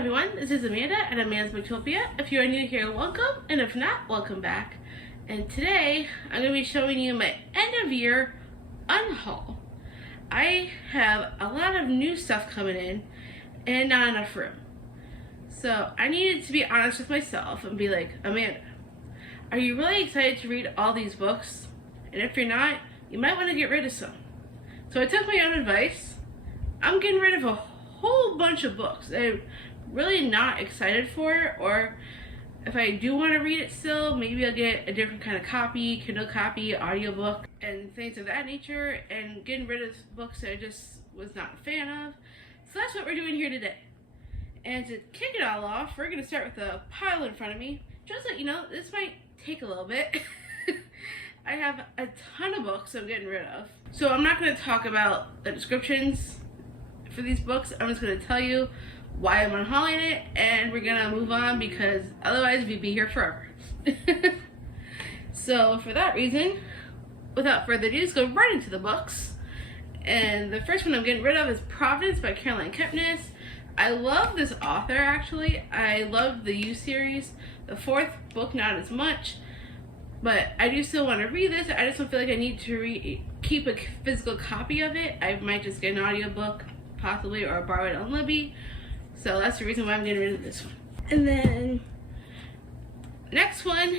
everyone, this is Amanda at Amanda's Booktopia. If you are new here, welcome, and if not, welcome back. And today, I'm going to be showing you my end of year unhaul. I have a lot of new stuff coming in, and not enough room. So I needed to be honest with myself and be like, Amanda, are you really excited to read all these books? And if you're not, you might want to get rid of some. So I took my own advice. I'm getting rid of a whole bunch of books that I'm really not excited for, or if I do want to read it still, maybe I'll get a different kind of copy, Kindle copy, audiobook, and things of that nature, and getting rid of books that I just was not a fan of. So that's what we're doing here today. And to kick it all off, we're going to start with the pile in front of me. Just so you know, this might take a little bit. I have a ton of books I'm getting rid of. So I'm not going to talk about the descriptions for these books. I'm just going to tell you why I'm unhauling it, and we're going to move on because otherwise we'd be here forever. So for that reason, without further ado, let's go right into the books. And the first one I'm getting rid of is Providence by Caroline Kepnes. I love this author, actually. I love the You series. The fourth book, not as much. But I do still want to read this. I just don't feel like I need to keep a physical copy of it. I might just get an audiobook, possibly, or borrow it on Libby. So that's the reason why I'm getting rid of this one. And then, next one,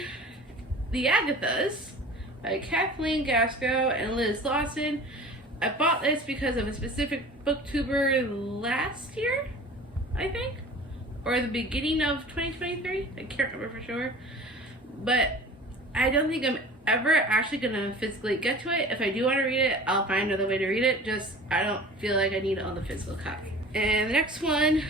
The Agathas by Kathleen Gaskell and Liz Lawson. I bought this because of a specific booktuber last year, I think, or the beginning of 2023. I can't remember for sure. But I don't think I'm ever actually going to physically get to it. If I do want to read it, I'll find another way to read it. Just, I don't feel like I need it on the physical copy. And the next one,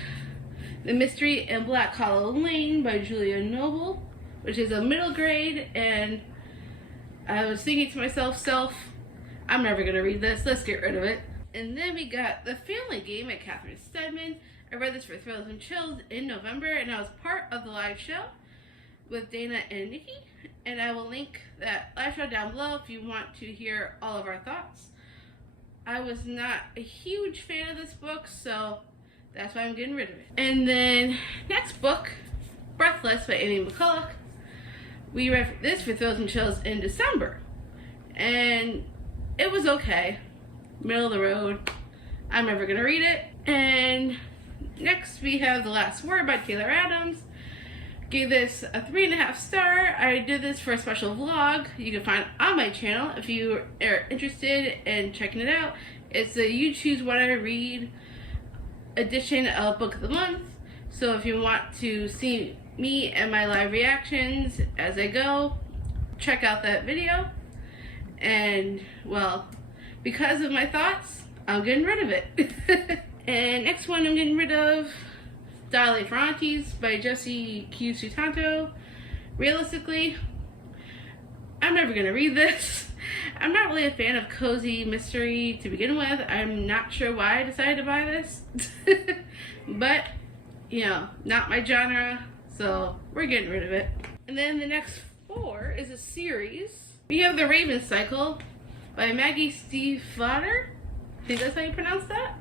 The Mystery in Black Hollow Lane by Julia Noble, which is a middle grade, and I was thinking to myself, I'm never going to read this. Let's get rid of it. And then we got The Family Game by Catherine Steadman. I read this for Thrills and Chills in November, and I was part of the live show with Dana and Nikki. And I will link that live show down below if you want to hear all of our thoughts. I was not a huge fan of this book, so that's why I'm getting rid of it. And then next book, Breathless by Amy McCulloch. We read this for Thrills and Chills in December, and it was okay. Middle of the road. I'm never gonna read it. And next we have The Last Word by Taylor Adams. Gave this a 3.5 star. I did this for a special vlog you can find on my channel if you are interested in checking it out. It's a You Choose What I Read edition of Book of the Month. So if you want to see me and my live reactions as I go, check out that video. And, well, because of my thoughts, I'm getting rid of it. And next one I'm getting rid of, Dial Ferrantes by Jessie Q. Sutanto. Realistically, I'm never going to read this. I'm not really a fan of cozy mystery to begin with. I'm not sure why I decided to buy this. But, you know, not my genre, so we're getting rid of it. And then the next four is a series. We have The Raven Cycle by Maggie Stiefvater. I think that's how you pronounce that.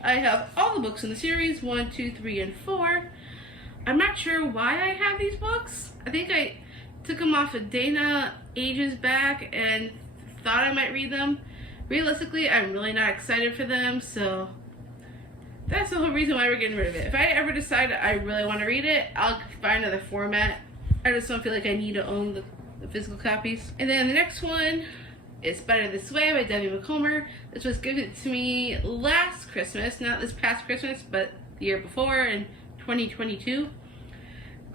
I have all the books in the series, 1, 2, 3, and 4. I'm not sure why I have these books. I think I took them off of Dana ages back and thought I might read them. Realistically, I'm really not excited for them, so that's the whole reason why we're getting rid of it. If I ever decide I really want to read it, I'll find another format. I just don't feel like I need to own the physical copies. And then the next one, It's Better This Way by Debbie McComber. This was given to me last Christmas, not this past Christmas, but the year before in 2022.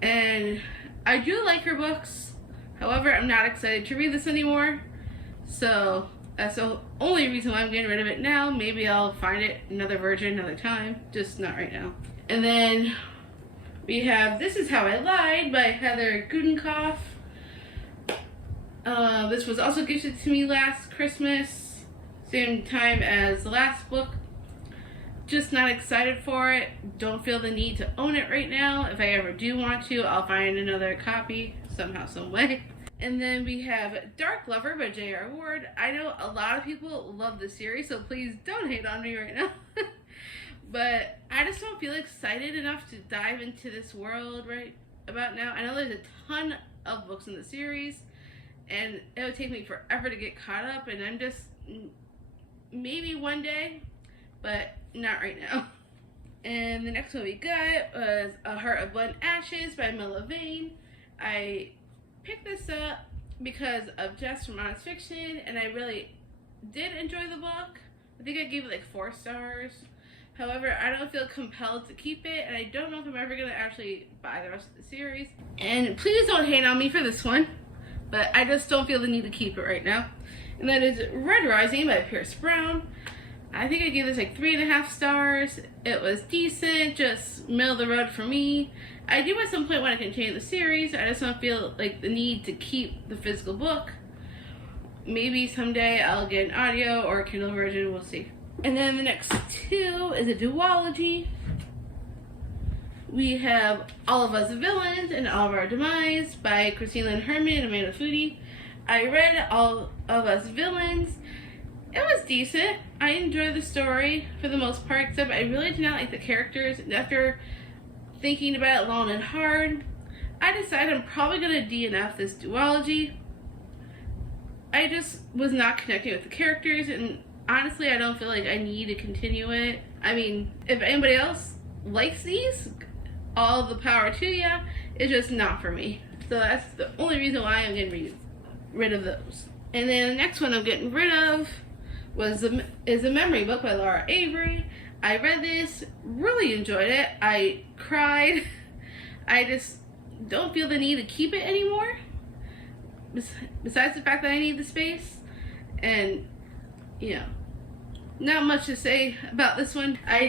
And I do like her books. However, I'm not excited to read this anymore. So that's the only reason why I'm getting rid of it now. Maybe I'll find it another version another time, just not right now. And then we have This Is How I Lied by Heather Gudenkoff. This was also gifted to me last Christmas, same time as the last book. Just not excited for it. Don't feel the need to own it right now. If I ever do want to, I'll find another copy somehow, some way. And then we have Dark Lover by J.R. Ward. I know a lot of people love this series, so please don't hate on me right now. But I just don't feel excited enough to dive into this world right about now. I know there's a ton of books in the series, and it would take me forever to get caught up, and I'm just, maybe one day, but not right now. And the next one we got was A Heart of Blood and Ashes by Mila Vane. I picked this up because of Jess from Honest Fiction, and I really did enjoy the book. I think I gave it like 4 stars. However, I don't feel compelled to keep it, and I don't know if I'm ever going to actually buy the rest of the series. And please don't hate on me for this one, but I just don't feel the need to keep it right now. And that is Red Rising by Pierce Brown. I think I gave this like 3.5 stars. It was decent, just middle of the road for me. I do at some point want to continue the series. I just don't feel like the need to keep the physical book. Maybe someday I'll get an audio or a Kindle version, we'll see. And then the next 2 is a duology. We have All of Us Villains and All of Our Demise by Christine Lynn Herman and Amanda Foody. I read All of Us Villains. It was decent. I enjoyed the story for the most part, except I really did not like the characters. And after thinking about it long and hard, I decided I'm probably going to DNF this duology. I just was not connecting with the characters, and honestly, I don't feel like I need to continue it. I mean, if anybody else likes these, all the power to ya. It's just not for me. So that's the only reason why I'm getting rid of those. And then the next one I'm getting rid of is a memory book by Laura Avery. I read this, really enjoyed it. I cried. I just don't feel the need to keep it anymore. Besides the fact that I need the space. And, you know, not much to say about this one. I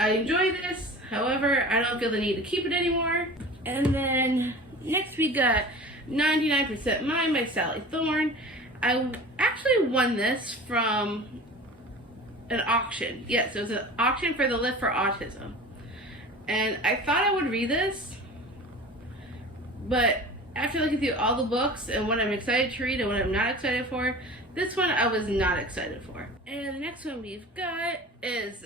enjoy this. However, I don't feel the need to keep it anymore. And then next we got 99% Mine by Sally Thorne. I actually won this from an auction. Yes, it was an auction for the Lift for Autism. And I thought I would read this, but after looking through all the books and what I'm excited to read and what I'm not excited for, this one I was not excited for. And the next one we've got is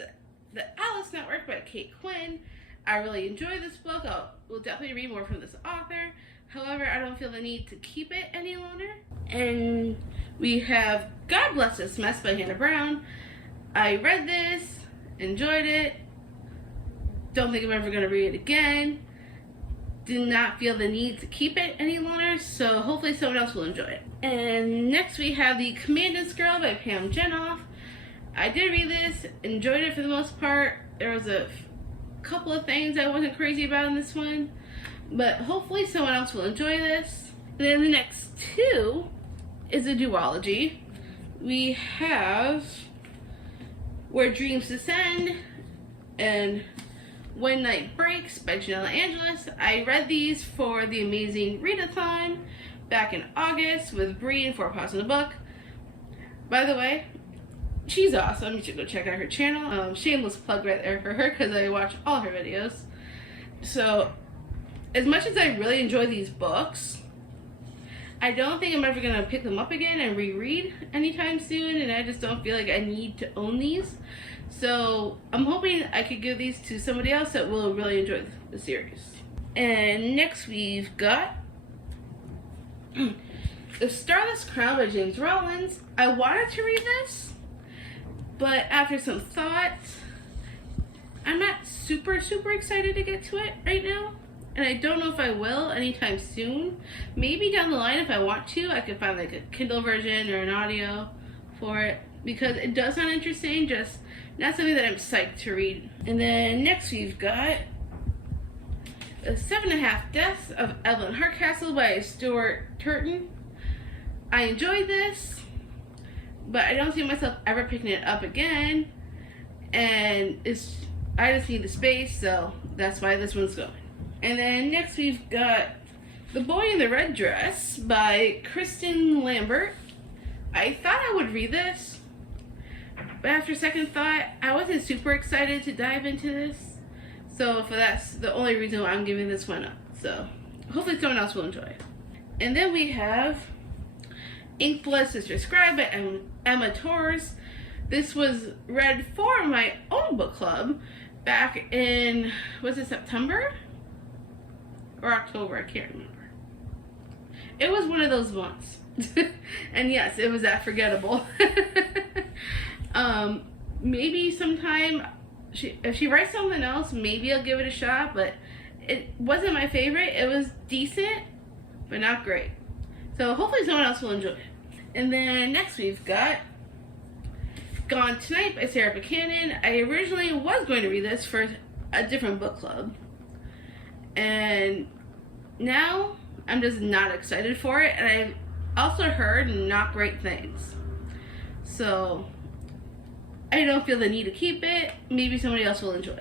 The Alice Network by Kate Quinn. I really enjoy this book. We'll definitely read more from this author. However, I don't feel the need to keep it any longer. And we have God Bless This Mess by Hannah Brown. I read this, enjoyed it. Don't think I'm ever going to read it again. Did not feel the need to keep it any longer, so hopefully someone else will enjoy it. And next we have The Commandant's Girl by Pam Jenoff. I did read this, enjoyed it for the most part. There was a couple of things I wasn't crazy about in this one, but hopefully someone else will enjoy this. And then the next 2 is a duology. We have Where Dreams Descend and When Night Breaks by Janella Angelis. I read these for the amazing readathon back in August with Bree and 4 Paws in a Book. By the way, she's awesome. You should go check out her channel. Shameless plug right there for her because I watch all her videos. So, as much as I really enjoy these books, I don't think I'm ever going to pick them up again and reread anytime soon, and I just don't feel like I need to own these. So I'm hoping I could give these to somebody else that will really enjoy the series. And next we've got The Starless Crown by James Rollins. I wanted to read this, but after some thought, I'm not super excited to get to it right now. And I don't know if I will anytime soon. Maybe down the line if I want to, I could find like a Kindle version or an audio for it. Because it does sound interesting, just not something that I'm psyched to read. And then next we've got The 7.5 Deaths of Evelyn Hardcastle by Stuart Turton. I enjoyed this, but I don't see myself ever picking it up again. And I just need the space, so that's why this one's going. And then next we've got The Boy in the Red Dress by Kristen Lambert. I thought I would read this, but after second thought, I wasn't super excited to dive into this. So that's the only reason why I'm giving this one up. So hopefully someone else will enjoy it. And then we have Ink Blood Sister Scribe by Emma Torres. This was read for my own book club back in, was it September or October? I can't remember. It was one of those months. And yes, it was that forgettable. Maybe sometime, if she writes something else, maybe I'll give it a shot, but it wasn't my favorite. It was decent, but not great. So hopefully someone else will enjoy it. And then next we've got Gone Tonight by Sarah Buchanan. I originally was going to read this for a different book club, and now I'm just not excited for it, and I've also heard not great things. So I don't feel the need to keep it. Maybe somebody else will enjoy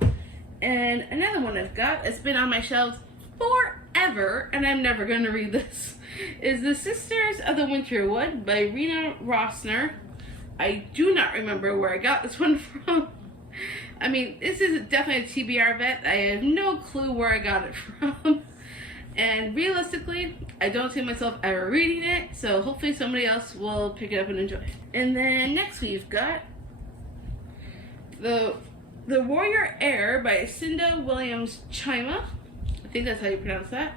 it. And another one I've got, it's been on my shelves forever, and I'm never going to read this, is The Sisters of the Winter Wood by Rena Rossner. I do not remember where I got this one from. I mean, this is definitely a TBR vet. I have no clue where I got it from. And realistically, I don't see myself ever reading it, so hopefully somebody else will pick it up and enjoy it. And then next we've got The Warrior Heir by Cinda Williams Chima. I think that's how you pronounce that.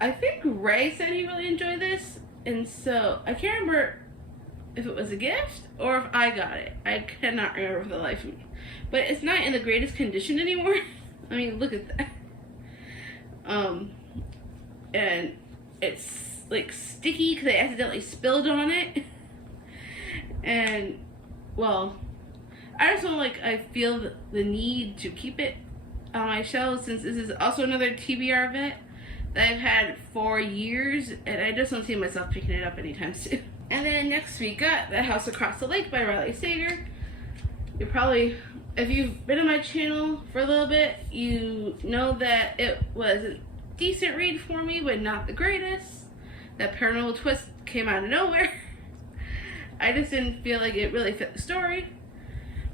I think Ray said he really enjoyed this, and so I can't remember if it was a gift or if I got it. I cannot remember for the life of me. But it's not in the greatest condition anymore. I mean, look at that. And it's like sticky because I accidentally spilled on it. And, well, I just don't I feel the need to keep it on my shelves, since this is also another TBR vet that I've had for years, and I just don't see myself picking it up anytime soon. And then next we got The House Across the Lake by Riley Sager. You probably, if you've been on my channel for a little bit, you know that it was a decent read for me, but not the greatest. That paranormal twist came out of nowhere. I just didn't feel like it really fit the story.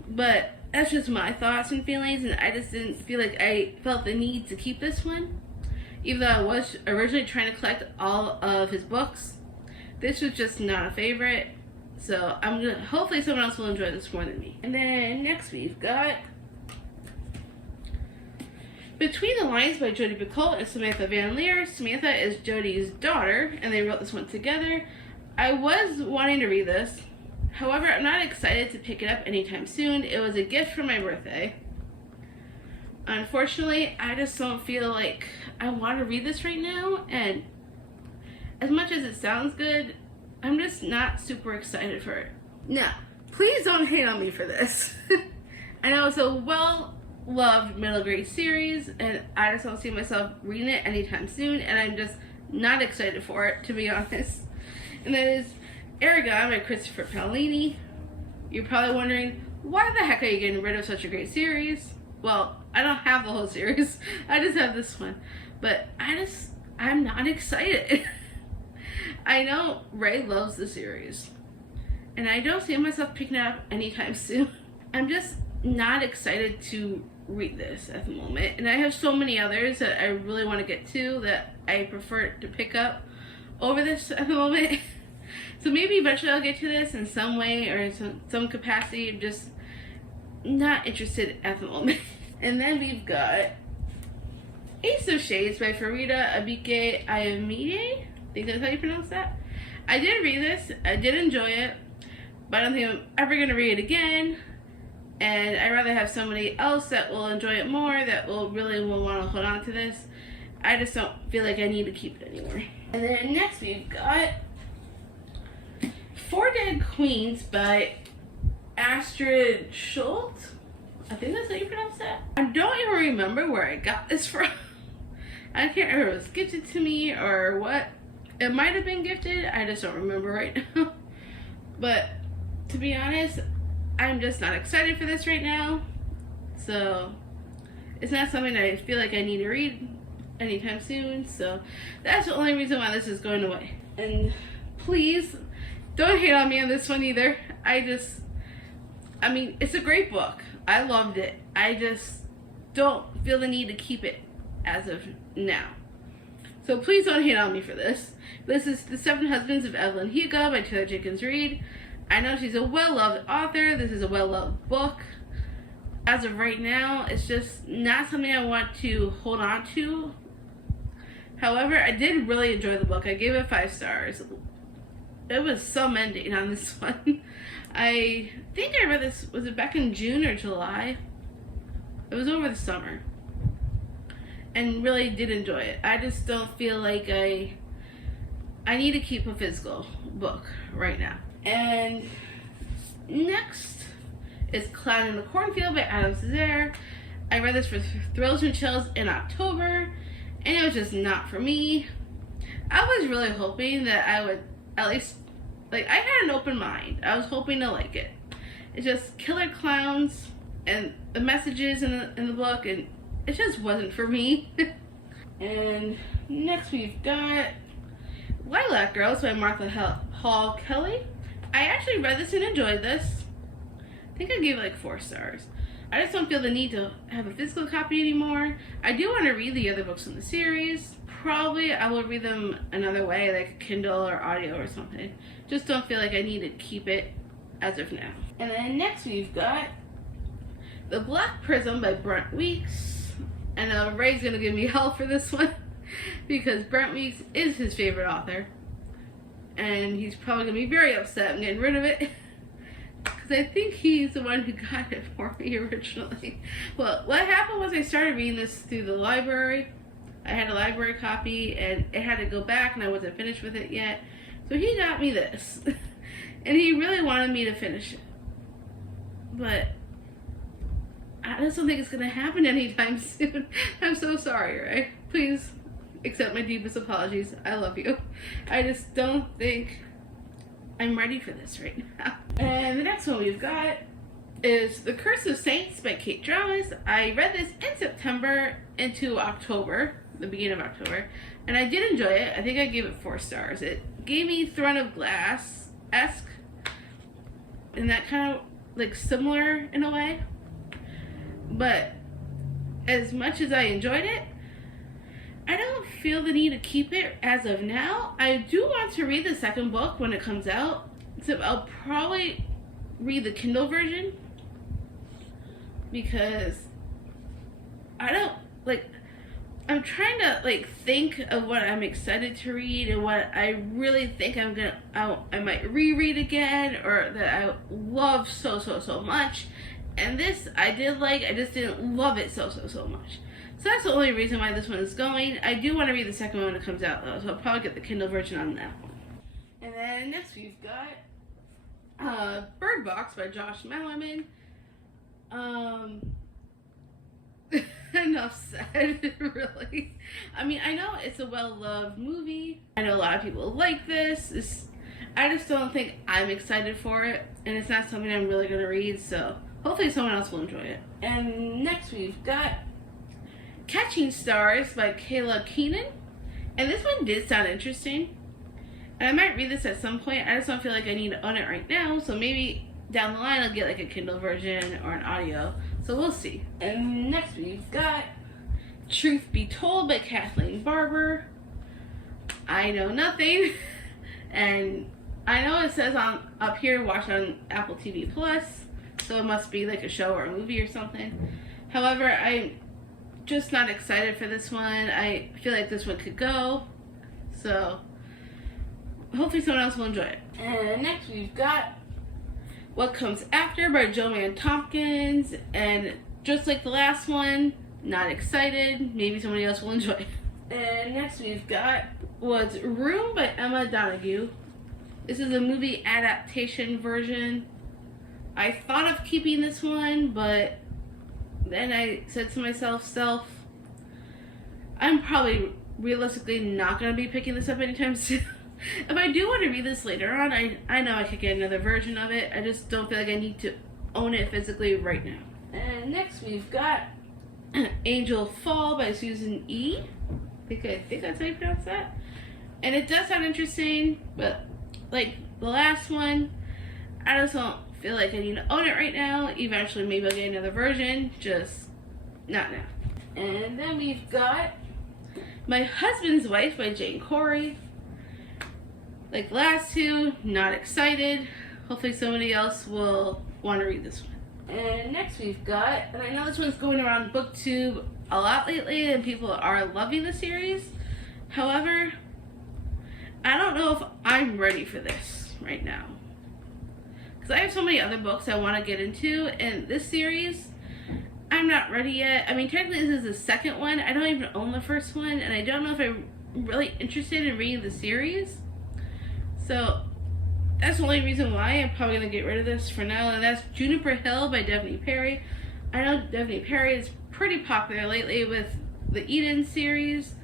But that's just my thoughts and feelings, and I just didn't feel like I felt the need to keep this one. Even though I was originally trying to collect all of his books, this was just not a favorite. So hopefully someone else will enjoy this more than me. And then next we've got Between the Lines by Jodi Picoult and Samantha Van Leer. Samantha is Jodi's daughter, and they wrote this one together. I was wanting to read this. However, I'm not excited to pick it up anytime soon. It was a gift for my birthday. Unfortunately, I just don't feel like I want to read this right now, and as much as it sounds good, I'm just not super excited for it. Now, please don't hate on me for this. I know it's a well-loved middle grade series, and I just don't see myself reading it anytime soon, and I'm just not excited for it, to be honest. And that is Aragon by Christopher Paolini. You're probably wondering, why the heck are you getting rid of such a great series? Well, I don't have the whole series. I just have this one. But I'm not excited. I know Ray loves the series, and I don't see myself picking it up anytime soon. I'm just not excited to read this at the moment. And I have so many others that I really want to get to that I prefer to pick up over this at the moment. So maybe eventually I'll get to this in some way or in some capacity. I'm just not interested at the moment. And then we've got Ace of Shades by Farida Abike Ayamide. I think that's how you pronounce that. I did read this. I did enjoy it. But I don't think I'm ever going to read it again. And I'd rather have somebody else that will enjoy it more, that will want to hold on to this. I just don't feel like I need to keep it anymore. And then next we've got Four Dead Queens by Astrid Schultz. I think that's how you pronounce that. I don't even remember where I got this from. I can't remember if it was gifted to me or what. It might have been gifted. I just don't remember right now. But to be honest, I'm just not excited for this right now. So it's not something that I feel like I need to read anytime soon. So that's the only reason why this is going away. And please don't hate on me on this one either. I mean, it's a great book. I loved it. I just don't feel the need to keep it as of now. So please don't hate on me for this. This is The Seven Husbands of Evelyn Hugo by Taylor Jenkins Reid. I know she's a well-loved author. This is a well-loved book. As of right now, it's just not something I want to hold on to. However, I did really enjoy the book. I gave it 5 stars. It was some ending on this one. I think I read this, was it back in June or July? It was over the summer. And really did enjoy it. I just don't feel like I need to keep a physical book right now. And next is Clown in the Cornfield by Adam Cesare. I read this for Thrills and Chills in October, and it was just not for me. I was really hoping that I would at least, like, I had an open mind. I was hoping to like it. It's just killer clowns and the messages in the book, and it just wasn't for me. And next we've got Lilac Girls by Martha Hall Kelly. I actually read this and enjoyed this. I think I gave it like 4 stars. I just don't feel the need to have a physical copy anymore. I do want to read the other books in the series. Probably I will read them another way, like Kindle or audio or something. Just don't feel like I need to keep it as of now. And then next we've got The Black Prism by Brent Weeks. And Ray's going to give me hell for this one because Brent Weeks is his favorite author. And he's probably going to be very upset I'm getting rid of it. Because I think he's the one who got it for me originally. Well, what happened was I started reading this through the library. I had a library copy and it had to go back and I wasn't finished with it yet. So he got me this. And he really wanted me to finish it. But I just don't think it's going to happen anytime soon. I'm so sorry, right? Please accept my deepest apologies. I love you. I just don't think I'm ready for this right now. And the next one we've got is The Curse of Saints by Kate Dramas. I read this in September into October, the beginning of October, and I did enjoy it. I think I gave it 4 stars. It gave me Throne of Glass-esque, and that kind of like similar in a way. But as much as I enjoyed it, I don't feel the need to keep it as of now. I do want to read the second book when it comes out. So I'll probably read the Kindle version because I don't, like, I'm trying to, like, think of what I'm excited to read and what I really think I might reread again or that I love so much. And this I did like, I just didn't love it so much. So that's the only reason why this one is going. I do want to read the second one when it comes out though, so I'll probably get the Kindle version on that one. And then next we've got Bird Box by Josh Malerman. Enough said, really. I mean, I know it's a well-loved movie. I know a lot of people like this. I just don't think I'm excited for it, and it's not something I'm really going to read, so hopefully someone else will enjoy it. And next we've got Catching Stars by Kayla Keenan. And this one did sound interesting. And I might read this at some point. I just don't feel like I need to own it right now. So maybe down the line I'll get like a Kindle version or an audio. So we'll see. And next we've got Truth Be Told by Kathleen Barber. I know nothing. And I know it says up here, watch on Apple TV Plus. So it must be like a show or a movie or something. However, I'm just not excited for this one. I feel like this one could go. So hopefully someone else will enjoy it. And next we've got What Comes After by Joanne Tompkins. And just like the last one, not excited. Maybe somebody else will enjoy it. And next we've got was Room by Emma Donoghue. This is a movie adaptation version. I thought of keeping this one, but then I said to myself, I'm probably realistically not going to be picking this up anytime soon. If I do want to read this later on, I know I could get another version of it. I just don't feel like I need to own it physically right now. And next we've got Angel Fall by Susan E. I think that's how you pronounce that. And it does sound interesting, but like the last one, I just don't feel like I need to own it right now. Eventually maybe I'll get another version, just not now. And then we've got My Husband's Wife by Jane Corey. Like the last two, not excited. Hopefully somebody else will want to read this one. And next we've got, and I know this one's going around BookTube a lot lately and people are loving the series. However, I don't know if I'm ready for this right now. Because I have so many other books I want to get into, and this series, I'm not ready yet. I mean, technically this is the second one. I don't even own the first one, and I don't know if I'm really interested in reading the series. So that's the only reason why I'm probably going to get rid of this for now, and that's Juniper Hill by Daphne Perry. I know Daphne Perry is pretty popular lately with the Eden series.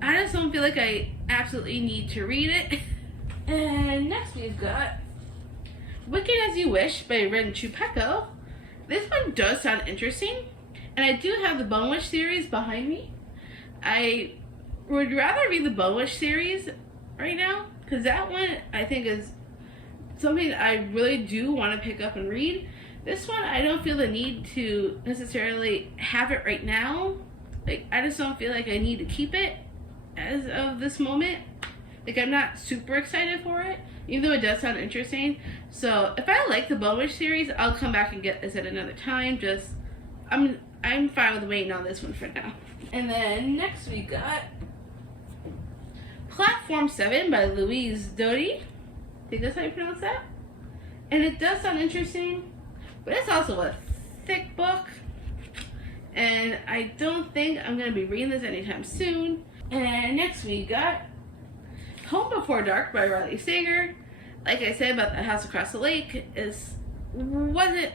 I just don't feel like I absolutely need to read it. And next we've got Wicked As You Wish by Ren Chupeco. This one does sound interesting, and I do have the Bone Witch series behind me. I would rather read the Bone Witch series right now, because that one I think is something I really do want to pick up and read. This one I don't feel the need to necessarily have it right now. Like, I just don't feel like I need to keep it as of this moment. Like, I'm not super excited for it, even though it does sound interesting. So if I like the Bone Witch series, I'll come back and get this at another time. Just I'm fine with waiting on this one for now. And then next we got Platform 7 by Louise Doty. I think that's how you pronounce that. And it does sound interesting, but it's also a thick book, and I don't think I'm going to be reading this anytime soon. And next we got Home Before Dark by Riley Sager. Like I said about The House Across the Lake, wasn't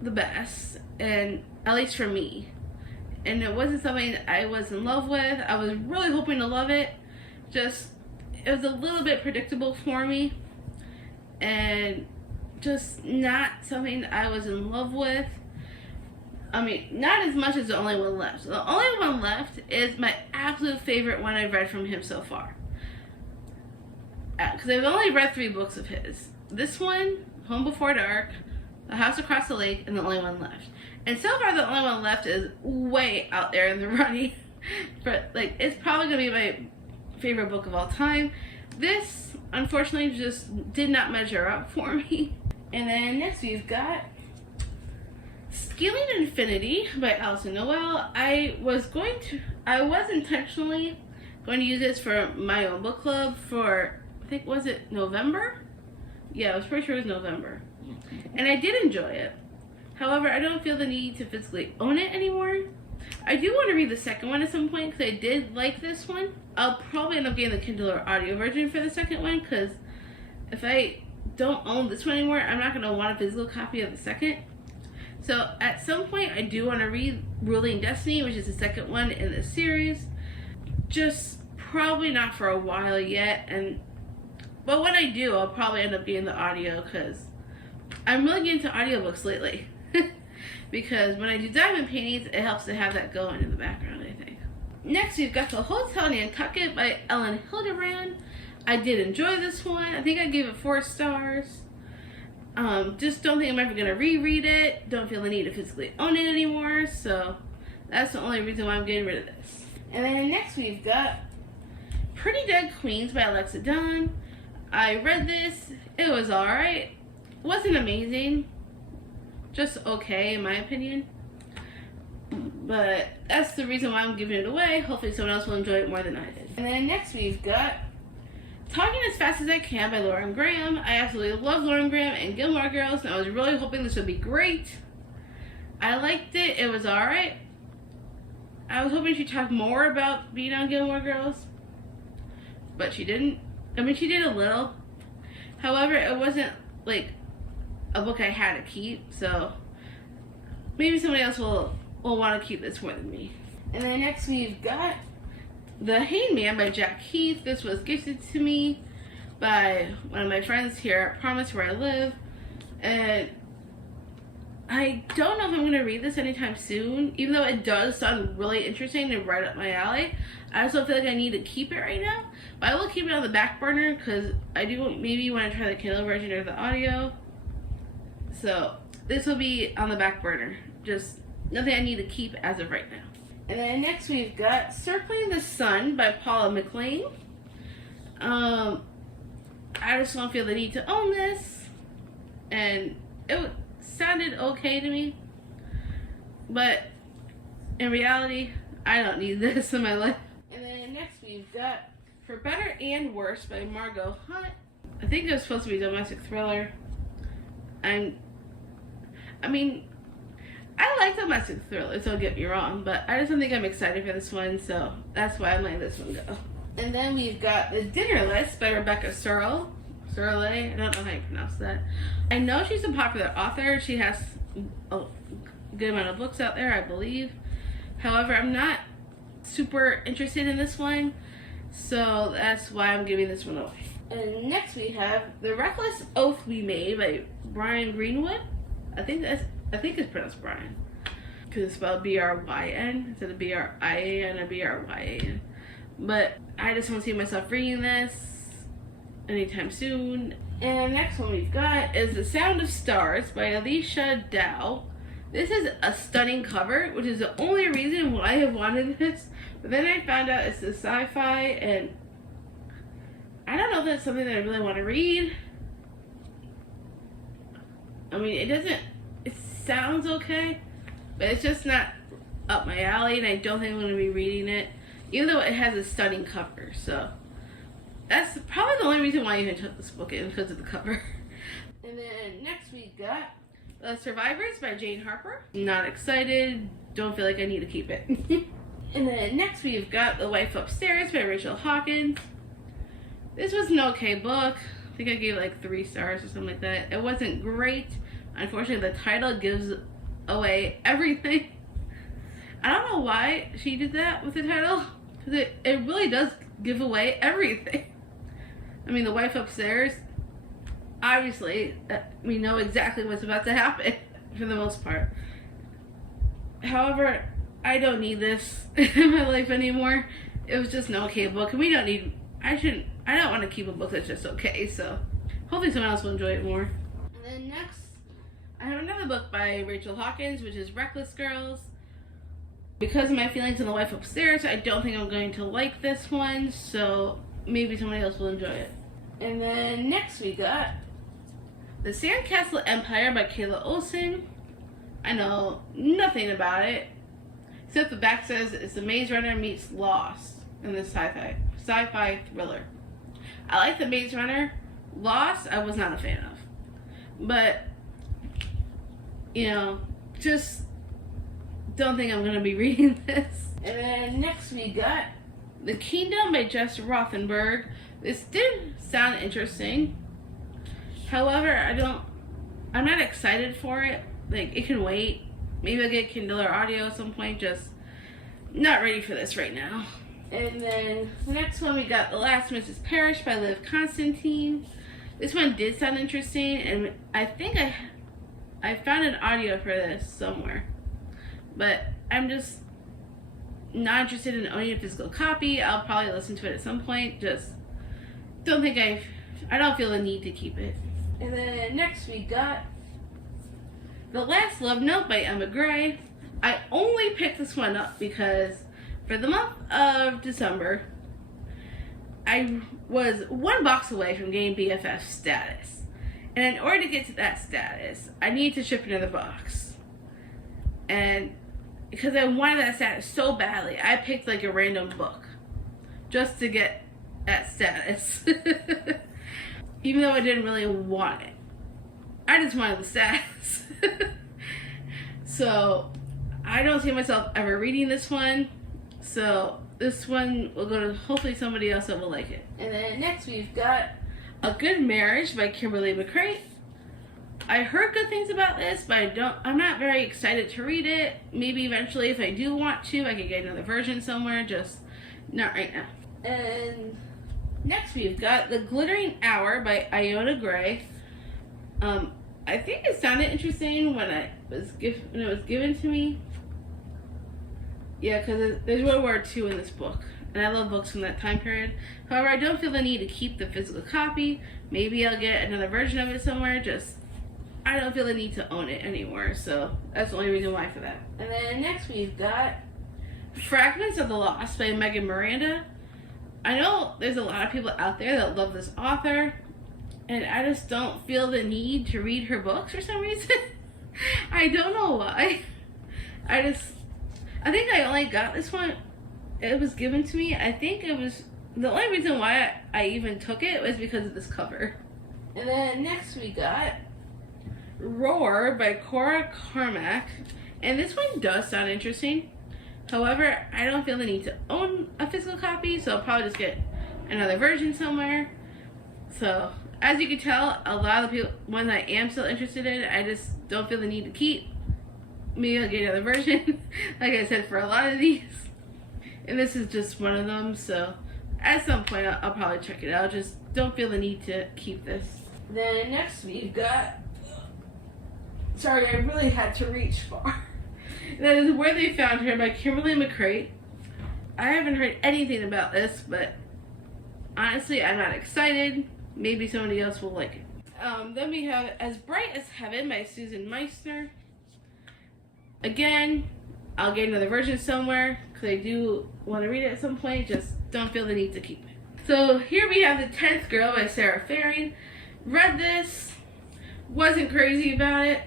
the best, and at least for me. And it wasn't something I was in love with. I was really hoping to love it. It was a little bit predictable for me, and just not something I was in love with. I mean, not as much as The Only One Left. The Only One Left is my absolute favorite one I've read from him so far. Because I've only read 3 books of his. This one, Home Before Dark, The House Across the Lake, and The Only One Left. And so far, The Only One Left is way out there in the running. But, like, it's probably going to be my favorite book of all time. This, unfortunately, just did not measure up for me. And then next we've got Scaling Infinity by Alison Noel. I was intentionally going to use this for my own book club for, I think, was it November? Yeah, I was pretty sure it was November. And I did enjoy it. However, I don't feel the need to physically own it anymore. I do want to read the second one at some point because I did like this one. I'll probably end up getting the Kindle or audio version for the second one, because if I don't own this one anymore, I'm not going to want a physical copy of the second. So at some point, I do want to read Ruling Destiny, which is the second one in this series. Just probably not for a while yet. But when I do, I'll probably end up getting the audio, because I'm really getting into audiobooks lately. Because when I do diamond paintings, it helps to have that going in the background, I think. Next, we've got The Hotel Nantucket by Ellen Hildebrand. I did enjoy this one. I think I gave it 4 stars. Just don't think I'm ever going to reread it. Don't feel the need to physically own it anymore. So that's the only reason why I'm getting rid of this. And then next we've got Pretty Dead Queens by Alexa Dunn. I read this. It was alright. Wasn't amazing. Just okay, in my opinion. But that's the reason why I'm giving it away. Hopefully someone else will enjoy it more than I did. And then next we've got Talking as Fast as I Can by Lauren Graham. I absolutely love Lauren Graham and Gilmore Girls, and I was really hoping this would be great. I liked it. It was alright. I was hoping she'd talk more about being on Gilmore Girls, but she didn't. I mean, she did a little. However, it wasn't like a book I had to keep, so maybe somebody else will want to keep this more than me. And then next we've got The Hangman by Jack Heath. This was gifted to me by one of my friends here at Promise, where I live, and I don't know if I'm going to read this anytime soon, even though it does sound really interesting and right up my alley. I also feel like I need to keep it right now, but I will keep it on the back burner because I do maybe want to try the Kindle version or the audio. So this will be on the back burner. Just nothing I need to keep as of right now. And then next we've got Circling the Sun by Paula McLean. I just don't feel the need to own this, and it sounded okay to me, but in reality, I don't need this in my life. And then next we've got For Better and Worse by Margot Hunt. I think it was supposed to be a domestic thriller. I like domestic thrillers, don't get me wrong, but I just don't think I'm excited for this one, so that's why I'm letting this one go. And then we've got The Dinner List by Rebecca Searle. I don't know how you pronounce that. I know she's a popular author. She has a good amount of books out there, I believe. However, I'm not super interested in this one, so that's why I'm giving this one away. And next we have The Reckless Oath We Made by Brian Greenwood. I think it's pronounced Brian, because it's spelled B-R-Y-N instead of B-R-I-A-N or B-R-Y-A-N. But I just don't see myself reading this anytime soon. And the next one we've got is The Sound of Stars by Alicia Dow. This is a stunning cover, which is the only reason why I wanted this. But then I found out it's a sci-fi, and I don't know if that's something that I really want to read. I mean, it sounds okay, but it's just not up my alley, and I don't think I'm going to be reading it, even though it has a stunning cover. So that's probably the only reason why I even took this book in, because of the cover. And then next we got The Survivors by Jane Harper. Not excited, don't feel like I need to keep it. And then next we've got The Wife Upstairs by Rachel Hawkins. This was an okay book. I think I gave like 3 stars or something like that. It wasn't great. Unfortunately, the title gives away everything. I don't know why she did that with the title, because it really does give away everything. I mean, The Wife Upstairs, obviously, we know exactly what's about to happen for the most part. However, I don't need this in my life anymore. It was just an okay book, and I don't want to keep a book that's just okay, so hopefully someone else will enjoy it more. And then next, I have another book by Rachel Hawkins, which is Reckless Girls. Because of my feelings on The Wife Upstairs, I don't think I'm going to like this one, so maybe somebody else will enjoy it. And then next we got The Sandcastle Empire by Kayla Olson. I know nothing about it, except the back says it's the Maze Runner meets Lost in this sci-fi thriller. I like the Maze Runner. Lost, I was not a fan of. But, just don't think I'm going to be reading this. And then next we got The Kingdom by Jess Rothenberg. This did sound interesting. However, I'm not excited for it. Like, it can wait. Maybe I'll get Kindle or audio at some point. Just not ready for this right now. And then the next one we got The Last Mrs. Parrish by Liv Constantine. This one did sound interesting, and I think I found an audio for this somewhere. But I'm just not interested in owning a physical copy. I'll probably listen to it at some point. Just don't think I don't feel the need to keep it. And then next we got The Last Love Note by Emma Gray. I only picked this one up because for the month of December, I was 1 box away from getting BFF status. And in order to get to that status, I needed to ship another box. And because I wanted that status so badly, I picked like a random book just to get that status. Even though I didn't really want it. I just wanted the status. So I don't see myself ever reading this one. So this one will go to hopefully somebody else that will like it. And then next we've got A Good Marriage by Kimberly McCreight. I heard good things about this, but I'm not very excited to read it. Maybe eventually if I do want to, I could get another version somewhere, just not right now. And next we've got The Glittering Hour by Iona Gray. I think it sounded interesting when it was given to me. Yeah, because there's World War II in this book, and I love books from that time period. However, I don't feel the need to keep the physical copy. Maybe I'll get another version of it somewhere, just I don't feel the need to own it anymore, so that's the only reason why for that. And then next we've got Fragments of the Lost by Megan Miranda. I know there's a lot of people out there that love this author, and I just don't feel the need to read her books for some reason. I don't know why. I think I only got this one. It was given to me. I think it was the only reason why I even took it was because of this cover. And then next we got Roar by Cora Carmack. And this one does sound interesting. However, I don't feel the need to own a physical copy, so I'll probably just get another version somewhere. So, as you can tell, a lot of the ones I am still interested in, I just don't feel the need to keep. Maybe I'll get another version, like I said, for a lot of these. And this is just one of them, so at some point I'll probably check it out. Just don't feel the need to keep this. Then next we've got... Sorry, I really had to reach far. That is Where They Found Her by Kimberly McCreight. I haven't heard anything about this, but honestly, I'm not excited. Maybe somebody else will like it. Then we have As Bright as Heaven by Susan Meissner. Again, I'll get another version somewhere because I do want to read it at some point. Just don't feel the need to keep it. So here we have The 10th Girl by Sarah Faring. Read this. Wasn't crazy about it.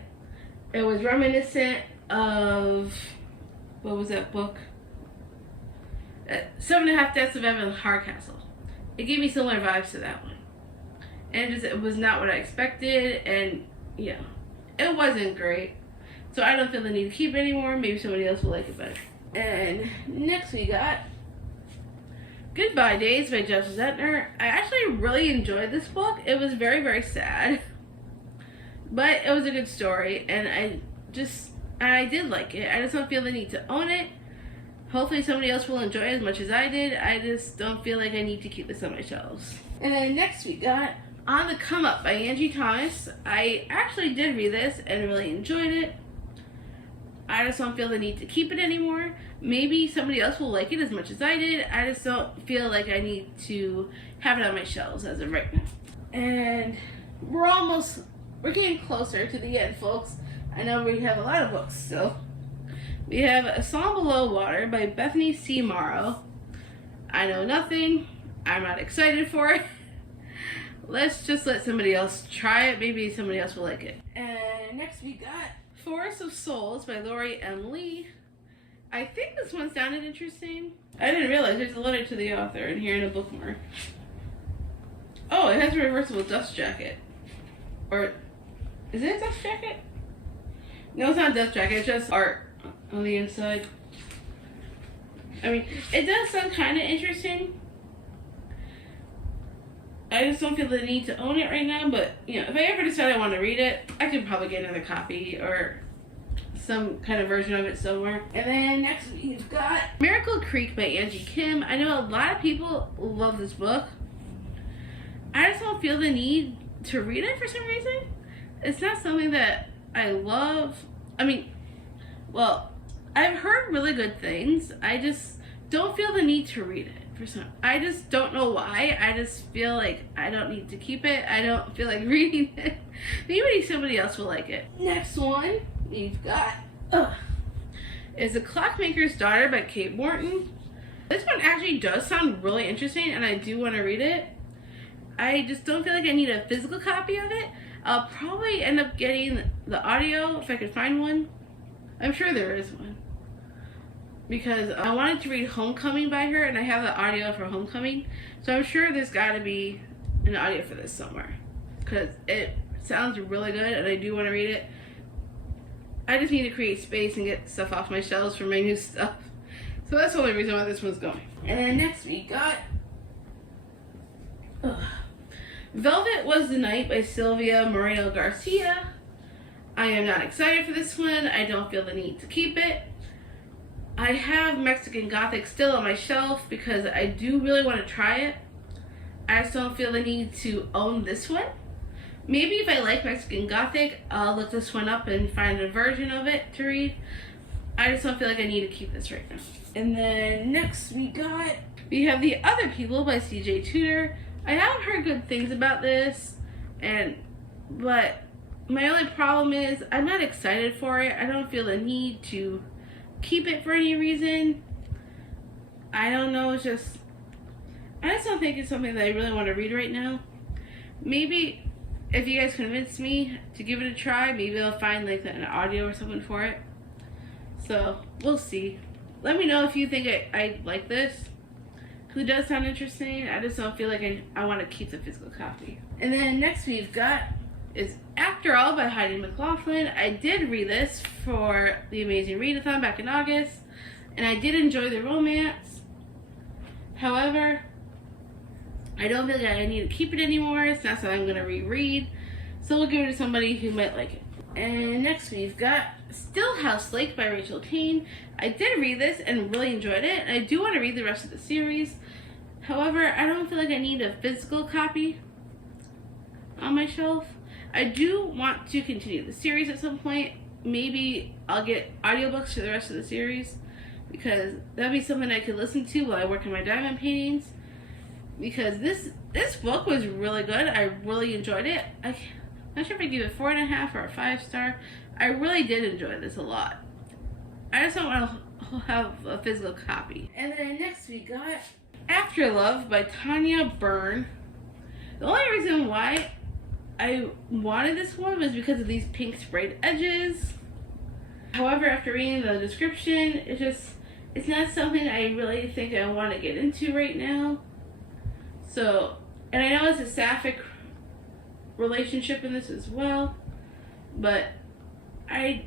It was reminiscent of, what was that book? 7.5 Deaths of Evelyn Hardcastle. It gave me similar vibes to that one. And it was not what I expected, and yeah, it wasn't great. So I don't feel the need to keep it anymore. Maybe somebody else will like it better. And next we got Goodbye Days by Jeff Zetner. I actually really enjoyed this book. It was very, very sad. But it was a good story, and I did like it. I just don't feel the need to own it. Hopefully somebody else will enjoy it as much as I did. I just don't feel like I need to keep this on my shelves. And then next we got On the Come Up by Angie Thomas. I actually did read this and really enjoyed it. I just don't feel the need to keep it anymore. Maybe somebody else will like it as much as I did. I just don't feel like I need to have it on my shelves as of right now. And we're getting closer to the end, folks. I know we have a lot of books still. We have A Song Below Water by Bethany C. Morrow. I know nothing. I'm not excited for it. Let's just let somebody else try it. Maybe somebody else will like it. And next we got Forest of Souls by Lori M. Lee. I think this one sounded interesting. I didn't realize there's a letter to the author in here in a bookmark. Oh, it has a reversible dust jacket. Or, is it a dust jacket? No, it's not a dust jacket. It's just art on the inside. I mean, it does sound kind of interesting. I just don't feel the need to own it right now, but, you know, if I ever decide I want to read it, I could probably get another copy or some kind of version of it somewhere. And then next we've got Miracle Creek by Angie Kim. I know a lot of people love this book. I just don't feel the need to read it for some reason. It's not something that I love. I mean, well, I've heard really good things. I just don't feel the need to read it. I just don't know why. I just feel like I don't need to keep it. I don't feel like reading it. Maybe somebody else will like it. Next one we've got is The Clockmaker's Daughter by Kate Morton. This one actually does sound really interesting, and I do want to read it. I just don't feel like I need a physical copy of it. I'll probably end up getting the audio if I could find one. I'm sure there is one. Because I wanted to read Homecoming by her, and I have the audio for Homecoming. So I'm sure there's got to be an audio for this somewhere. Because it sounds really good, and I do want to read it. I just need to create space and get stuff off my shelves for my new stuff. So that's the only reason why this one's going. And then next we got Velvet Was the Night by Sylvia Moreno Garcia. I am not excited for this one. I don't feel the need to keep it. I have Mexican Gothic still on my shelf because I do really want to try it. I just don't feel the need to own this one. Maybe if I like Mexican Gothic, I'll look this one up and find a version of it to read. I just don't feel like I need to keep this right now. And then next we have The Other People by CJ Tudor. I haven't heard good things about this, but my only problem is I'm not excited for it. I don't feel the need to keep it for any reason. I don't know, I just don't think it's something that I really want to read right now. Maybe if you guys convince me to give it a try, maybe I'll find like an audio or something for it. So we'll see. Let me know if you think I like this. Because it does sound interesting. I just don't feel like I want to keep the physical copy. And then next we've got is After All by Heidi McLaughlin. I did read this for the Amazing Readathon back in August. And I did enjoy the romance. However, I don't feel like I need to keep it anymore. It's not something I'm going to reread. So we'll give it to somebody who might like it. And next we've got Still House Lake by Rachel Kane. I did read this and really enjoyed it. And I do want to read the rest of the series. However, I don't feel like I need a physical copy on my shelf. I do want to continue the series at some point. Maybe I'll get audiobooks for the rest of the series. Because that'd be something I could listen to while I work on my diamond paintings. Because this book was really good. I really enjoyed it. I'm not sure if I give it 4.5 or a 5-star. I really did enjoy this a lot. I just don't want to have a physical copy. And then next we got After Love by Tanya Byrne. The only reason why I wanted this one was because of these pink sprayed edges. However, after reading the description, it's not something I really think I want to get into right now. So, and I know it's a sapphic relationship in this as well, but I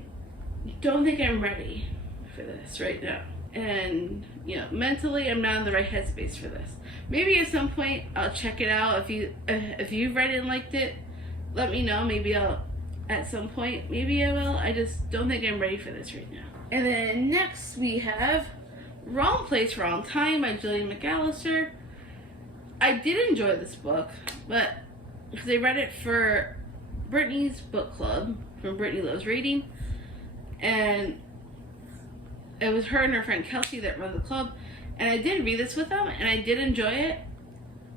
don't think I'm ready for this right now. And, mentally I'm not in the right headspace for this. Maybe at some point I'll check it out. If you've read it and liked it, let me know. Maybe at some point, maybe I will. I just don't think I'm ready for this right now. And then next we have Wrong Place, Wrong Time by Gillian McAllister. I did enjoy this book, but because I read it for Brittany's book club from Brittany Loves Reading, and it was her and her friend Kelsey that run the club, and I did read this with them, and I did enjoy it.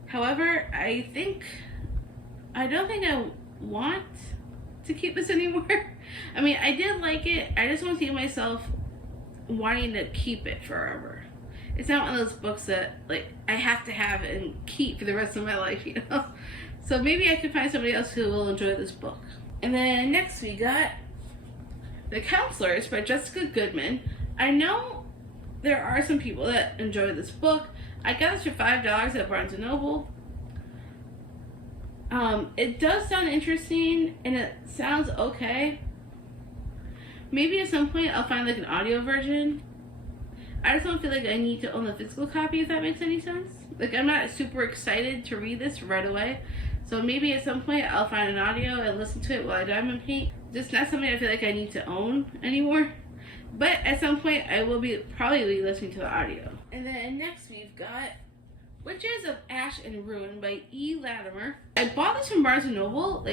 However, I don't think I want to keep this anymore. I mean, I did like it. I just don't see myself wanting to keep it forever. It's not one of those books that I have to have and keep for the rest of my life, So maybe I could find somebody else who will enjoy this book. And then next we got The Counselors by Jessica Goodman. I know there are some people that enjoy this book. I got this for $5 at Barnes & Noble. It does sound interesting and it sounds okay. Maybe at some point I'll find an audio version. I just don't feel like I need to own the physical copy, if that makes any sense. I'm not super excited to read this right away. So maybe at some point I'll find an audio and listen to it while I diamond paint. Just not something I feel like I need to own anymore. But at some point I will probably be listening to the audio. And then next we've got Witches of Ash and Ruin by E. Latimer. I bought this from Barnes & Noble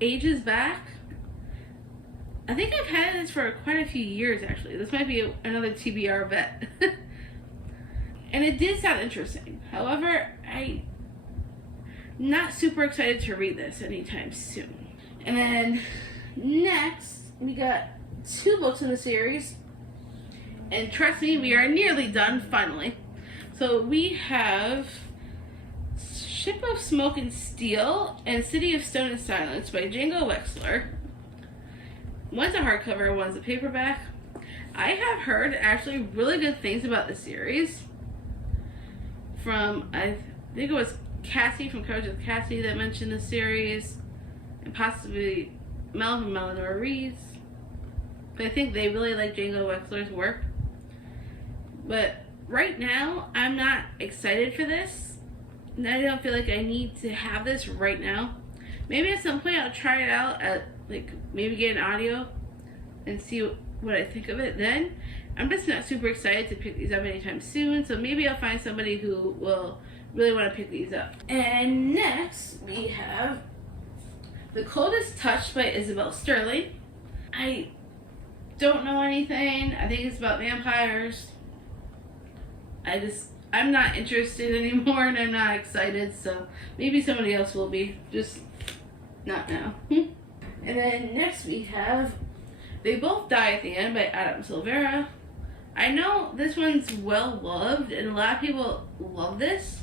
ages back. I think I've had this for quite a few years, actually. This might be another TBR vet. And it did sound interesting. However, I'm not super excited to read this anytime soon. And then next, we got 2 books in the series. And trust me, we are nearly done, finally. So we have Ship of Smoke and Steel and City of Stone and Silence by Django Wexler. One's a hardcover, one's a paperback. I have heard actually really good things about the series from, I think it was Cassie from Courage with Cassie that mentioned the series, and possibly Mel from Eleanor Reads. But I think they really like Django Wexler's work. But right now, I'm not excited for this. And I don't feel like I need to have this right now. Maybe at some point I'll try it out at maybe get an audio and see what I think of it then. I'm just not super excited to pick these up anytime soon, so maybe I'll find somebody who will really want to pick these up. And next we have The Coldest Touch by Isabel Sterling. I don't know anything. I think it's about vampires. I'm not interested anymore and I'm not excited, so maybe somebody else will be, just not now. And then next we have They Both Die at the End by Adam Silvera. I know this one's well loved and a lot of people love this.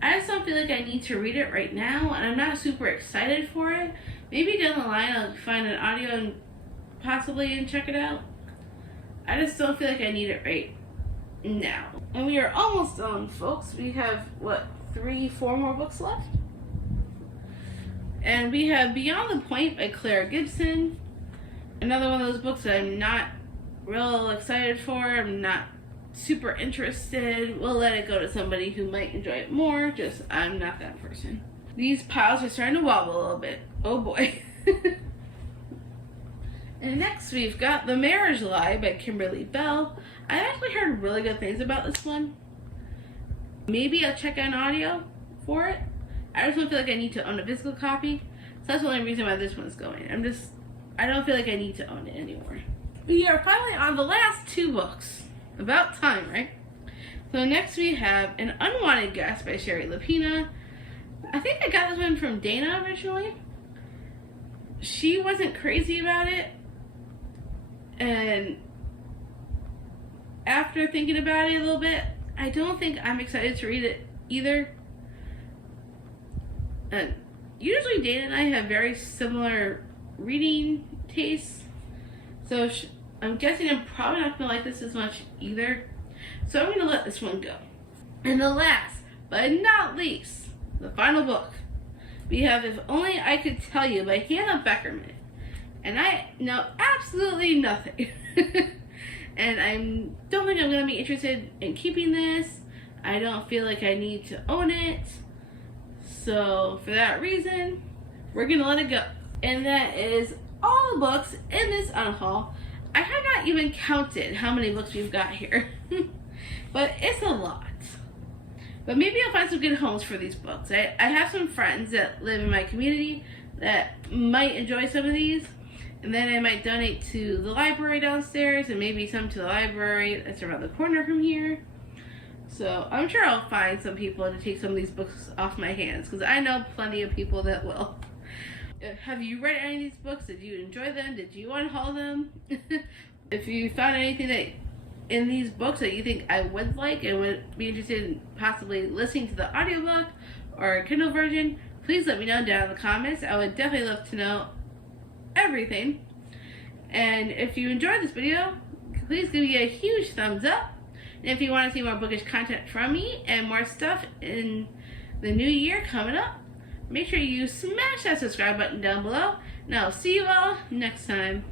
I just don't feel like I need to read it right now, and I'm not super excited for it. Maybe down the line I'll find an audio and possibly check it out. I just don't feel like I need it right now. And we are almost done, folks. We have, what, 3-4 more books left? And we have Beyond the Point by Claire Gibson. Another one of those books that I'm not real excited for. I'm not super interested. We'll let it go to somebody who might enjoy it more. Just, I'm not that person. These piles are starting to wobble a little bit. Oh boy. And next we've got The Marriage Lie by Kimberly Bell. I actually heard really good things about this one. Maybe I'll check out an audio for it. I just don't feel like I need to own a physical copy. So that's the only reason why this one's going. I don't feel like I need to own it anymore. We are finally on the last 2 books. About time, right? So next we have An Unwanted Guest by Sherry Lapina. I think I got this one from Dana originally. She wasn't crazy about it. And after thinking about it a little bit, I don't think I'm excited to read it either. Usually Dana and I have very similar reading tastes. So I'm guessing I'm probably not going to like this as much either. So I'm going to let this one go. And the last, but not least, the final book. We have If Only I Could Tell You by Hannah Beckerman. And I know absolutely nothing. And I don't think I'm going to be interested in keeping this. I don't feel like I need to own it. So for that reason, we're going to let it go. And that is all the books in this unhaul. I have not even counted how many books we've got here. But it's a lot. But maybe I'll find some good homes for these books. I have some friends that live in my community that might enjoy some of these. And then I might donate to the library downstairs and maybe some to the library that's around the corner from here. So I'm sure I'll find some people to take some of these books off my hands, because I know plenty of people that will. Have you read any of these books? Did you enjoy them? Did you unhaul them? If you found anything that in these books that you think I would like and would be interested in possibly listening to the audiobook or Kindle version, please let me know down in the comments. I would definitely love to know everything. And if you enjoyed this video, please give me a huge thumbs up. And if you want to see more bookish content from me and more stuff in the new year coming up, make sure you smash that subscribe button down below. And I'll see you all next time.